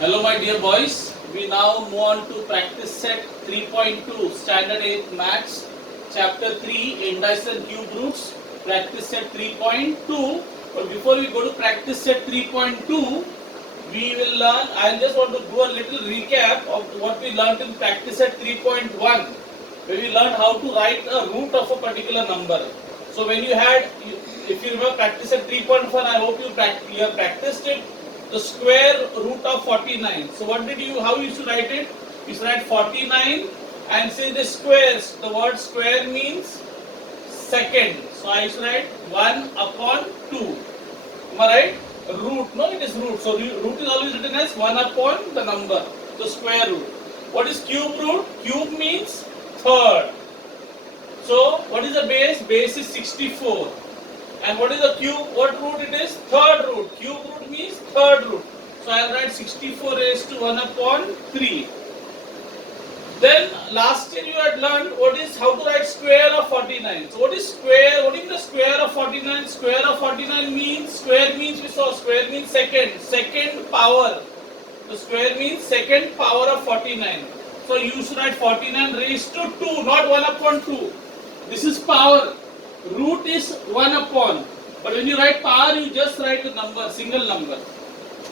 Hello my dear boys, we now move on to practice set 3.2 standard 8 maths chapter 3 index and cube roots practice set 3.2. But before we go to practice set 3.2, we will learn, I just want to do a little recap of what we learned in practice set 3.1, where we learned how to write a root of a particular number. So when you had, if you remember practice at 3.1, I hope you have practiced it, the square root of 49. So what did you, how you should write it? You should write 49 and say the squares. The word square means second. So I should write 1 upon 2. Am I right? Root, no, it is root. So root is always written as 1 upon the number, the square root. What is cube root? Cube means third. So what is the base? Base is 64. And what is the cube? What root it is? Third root. Cube root means third root. So I will write 64 raised to 1 upon 3. Then last year you had learned what is how to write square of 49. So what is square? What is the square of 49? Square of 49 means, square means we saw, square means second power. The square means second power of 49. So you should write 49 raised to 2, not 1 upon 2. This is power. Root is 1 upon. But when you write power, you just write the number, single number.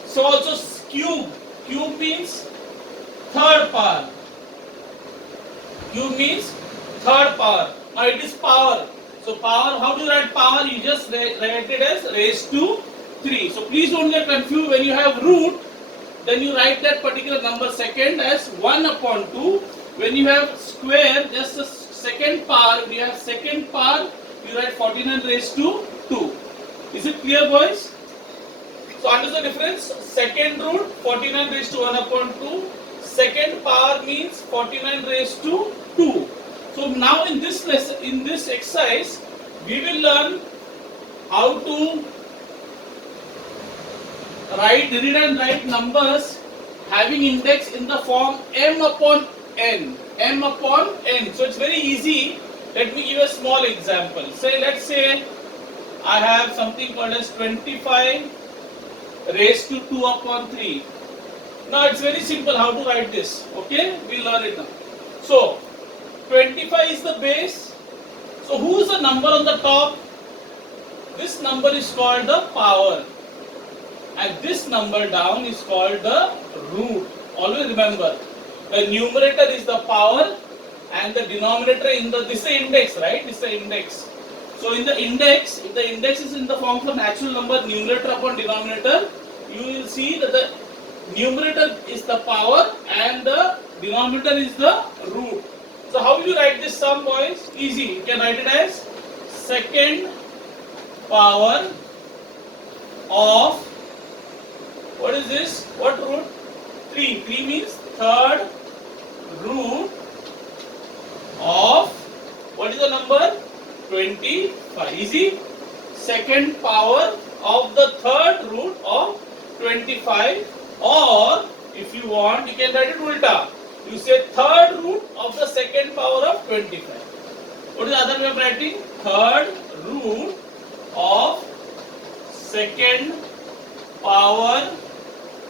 So also cube. Cube means third power. Cube means third power. Now it is power. So power, how do you write power? You just write it as raised to 3. So please don't get confused. When you have root, then you write that particular number second as 1 upon 2. When you have square, just the second power, when you have second power, you write 49 raised to 2. Is it clear, boys? So understand the difference? Second root, 49 raised to 1 upon 2. Second power means 49 raised to 2. So now in this lesson, in this exercise, we will learn how to read and write numbers having index in the form m upon n. M upon n. So it's very easy. Let me give a small example. Let's say I have something called as 25 raised to 2 upon 3. Now it's very simple how to write this. Okay, we'll learn it now. So 25 is the base. So who is the number on the top? This number is called the power. And this number down is called the root. Always remember, the numerator is the power and the denominator in the, this is the index, right? This is the index. So in the index, if the index is in the form of a natural number, numerator upon denominator, you will see that the numerator is the power and the denominator is the root. So how will you write this sum, boys? Easy. You can write it as second power of, what is this? What root? 3. 3 means third root of, what is the number? 25. Easy. Second power of the third root of 25, or if you want, you can write it ulta. You say third root of the second power of 25. What is the other way of writing? Third root of second power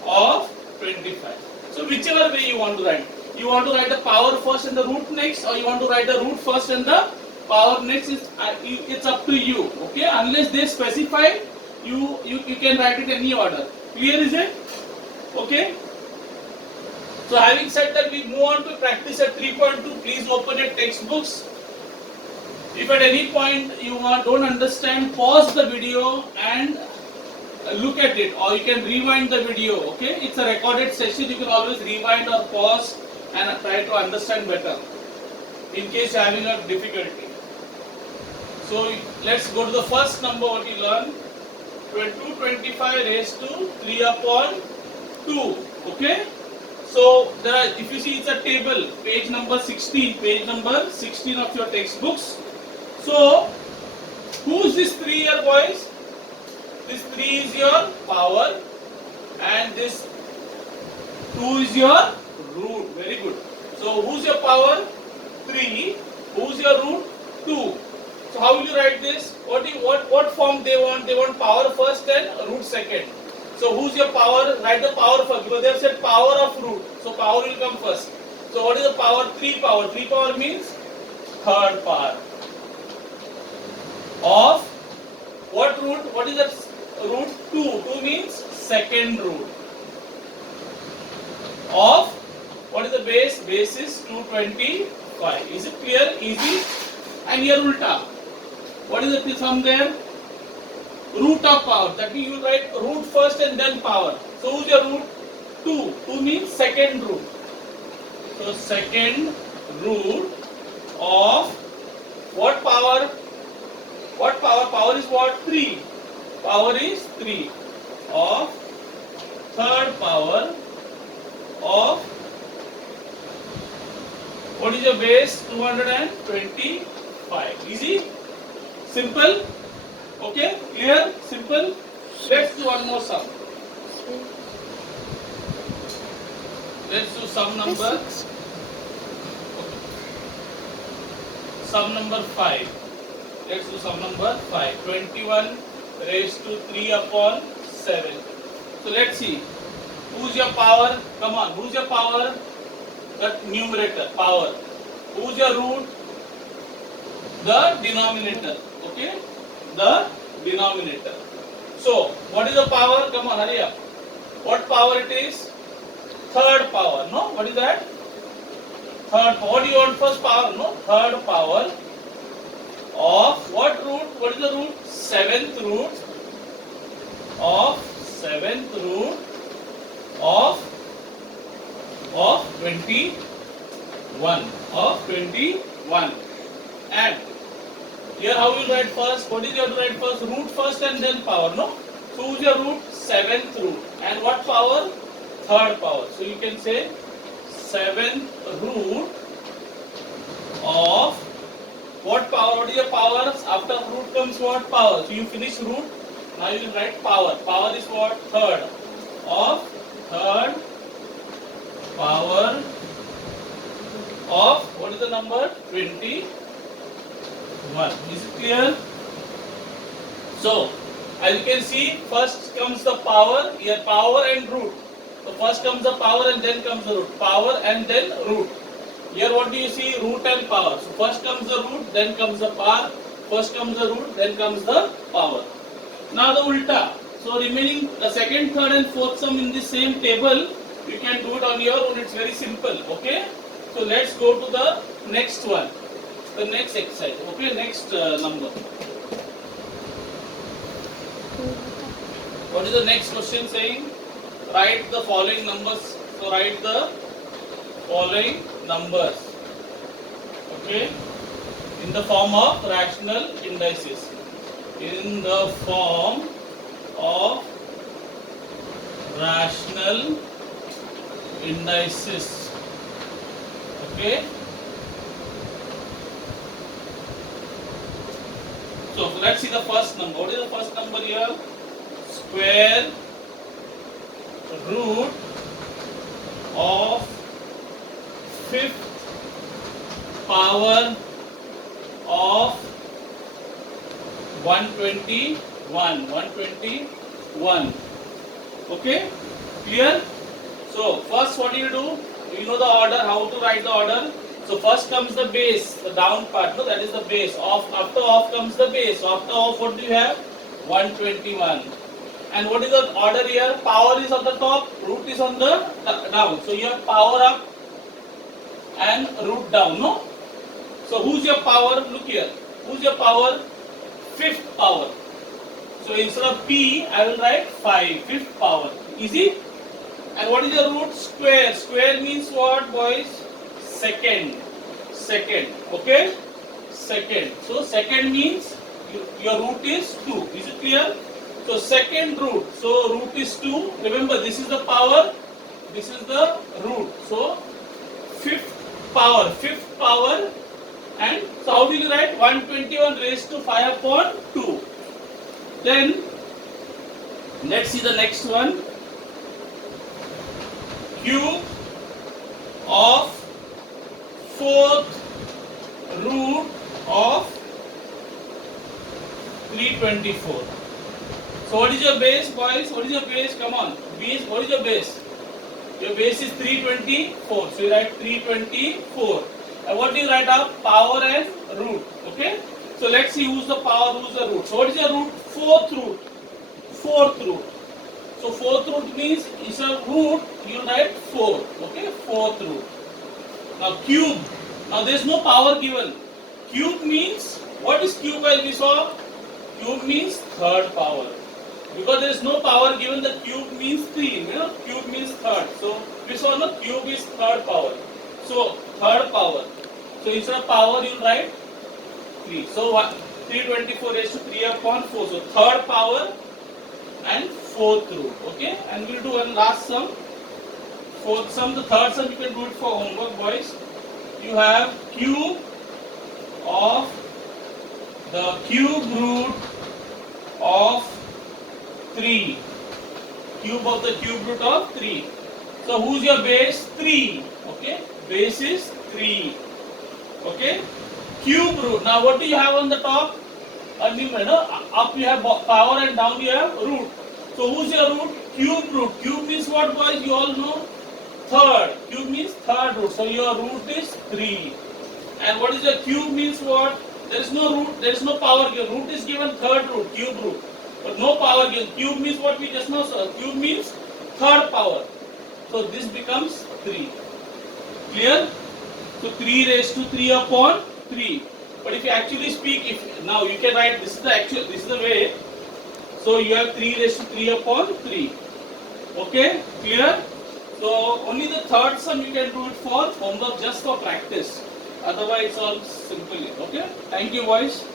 of 25. So whichever way you want to write. You want to write the power first and the root next, or you want to write the root first and the power next, it's up to you. Okay, unless they specify, you can write it any order. Clear is it? Okay. So having said that, we move on to practice at 3.2. Please open your textbooks. If at any point you don't understand, pause the video and look at it, or you can rewind the video. Okay, it's a recorded session. You can always rewind or pause and try to understand better in case you are having a difficulty. So let's go to the first number what you learn. 225 raised to 3 upon 2. Okay. So there are, if you see, it's a table, page number 16, of your textbooks. So who is this 3 here, boys? This 3 is your power and this 2 is your root. Very good. So who's your power? 3. Who's your root? 2. So how will you write this? What form they want? They want power first and root second. So who's your power? Write the power first because they have said power of root. So power will come first. So what is the power? 3 power. 3 power means third power. Of what root? What is that root? 2. 2 means second root. Of what is the base? Base is 225. Is it clear? Easy. And here ulta. What is the sum there? Root of power. That means you write root first and then power. So who's your root? 2. 2 means second root. So second root of what power? What power? Power is what? 3. Power is 3. Of third power of what is your base? 225. Easy? Simple? Okay? Clear? Simple? Let's do one more sum. Let's do sum number. Sum number 5. Let's do sum number 5. 21 raised to 3 upon 7. So let's see. Who's your power? Come on. Who's your power? The numerator. Power. Who's your root? The denominator. Okay? The denominator. So, what is the power? Come on, hurry up. What power it is? Third power. No? What is that? Third power. What do you want first power? No? Third power of what root? What is the root? Seventh root of seventh root of 21. Of 21. And here how you write first? What is your write first? Root first and then power, no? So who's your root? Seventh root. And what power? Third power. So you can say seventh root of what power? What is your power? After root comes what? Power. So you finish root. Now you will write power. Power is what? Third. Of third power of what is the number? 21. Is it clear? So, as you can see, first comes the power, here power and root. So first comes the power and then comes the root. Power and then root. Here what do you see? Root and power. So first comes the root, then comes the power. First comes the root, then comes the power. Now the ulta. So remaining the second, third and fourth sum in the same table, you can do it on your own. It's very simple. Okay. So let's go to the next one. The next exercise. Okay. Next number. What is the next question saying? Write the following numbers. So write the following numbers. Okay. In the form of rational indices. In the form of rational indices. Okay. So let's see the first number. What is the first number here? Square root of fifth power of 121. 121. Okay? Clear? So first what do? You know the order, how to write the order. So first comes the base, the down part, no, that is the base. After off comes the base. After off what do you have? 121. And what is the order here? Power is on the top, root is on the down. So you have power up and root down, no? So who's your power? Look here. Who's your power? Fifth power. So instead of P, I will write 5. Fifth power. Easy? And what is the root? Square. Square means what, boys? Second. Second. Okay? Second. So second means your root is 2. Is it clear? So second root. So root is 2. Remember, this is the power. This is the root. So fifth power. Fifth power. And so how do you write? 121 raised to 5 upon 2. Then let's see the next one. Cube of fourth root of 324. So what is your base, boys? What is your base? Come on. Base. What is your base? Your base is 324. So you write 324. And what do you write up? Power and root. Okay. So let's see who's the power, who's the root. So what is your root? Fourth root. Fourth root. So fourth root means instead of root, you write 4. Okay. Fourth root. Now cube. Now there is no power given. Cube means, what is cube as we saw? Cube means third power. Because there is no power given, the cube means 3. You know, cube means third. So we saw the cube is third power. So third power. So instead of power, you write 3. So 324 raised to 3 upon 4. So third power and fourth root. Okay, and we'll do one last sum. Fourth sum, the third sum you can do it for homework, boys. You have cube of the cube root of 3. Cube of the cube root of 3. So who's your base? 3. Okay, base is 3. Okay, cube root. Now what do you have on the top? A numerator. Up you have power and down you have root. So who's your root? Cube root. Cube means what, boys? You all know? Third. Cube means third root. So your root is 3. And what is the cube means what? There is no root, there is no power given. Root is given third root, cube root. But no power given. Cube means what we just know, sir. Cube means third power. So this becomes 3. Clear? So 3 raised to 3 upon 3. But if you actually speak, if now you can write this is the way. So you have 3 raised to 3 upon 3. Okay? Clear? So only the third sum you can do it for homework, just for practice. Otherwise it's all simple. Okay? Thank you, boys.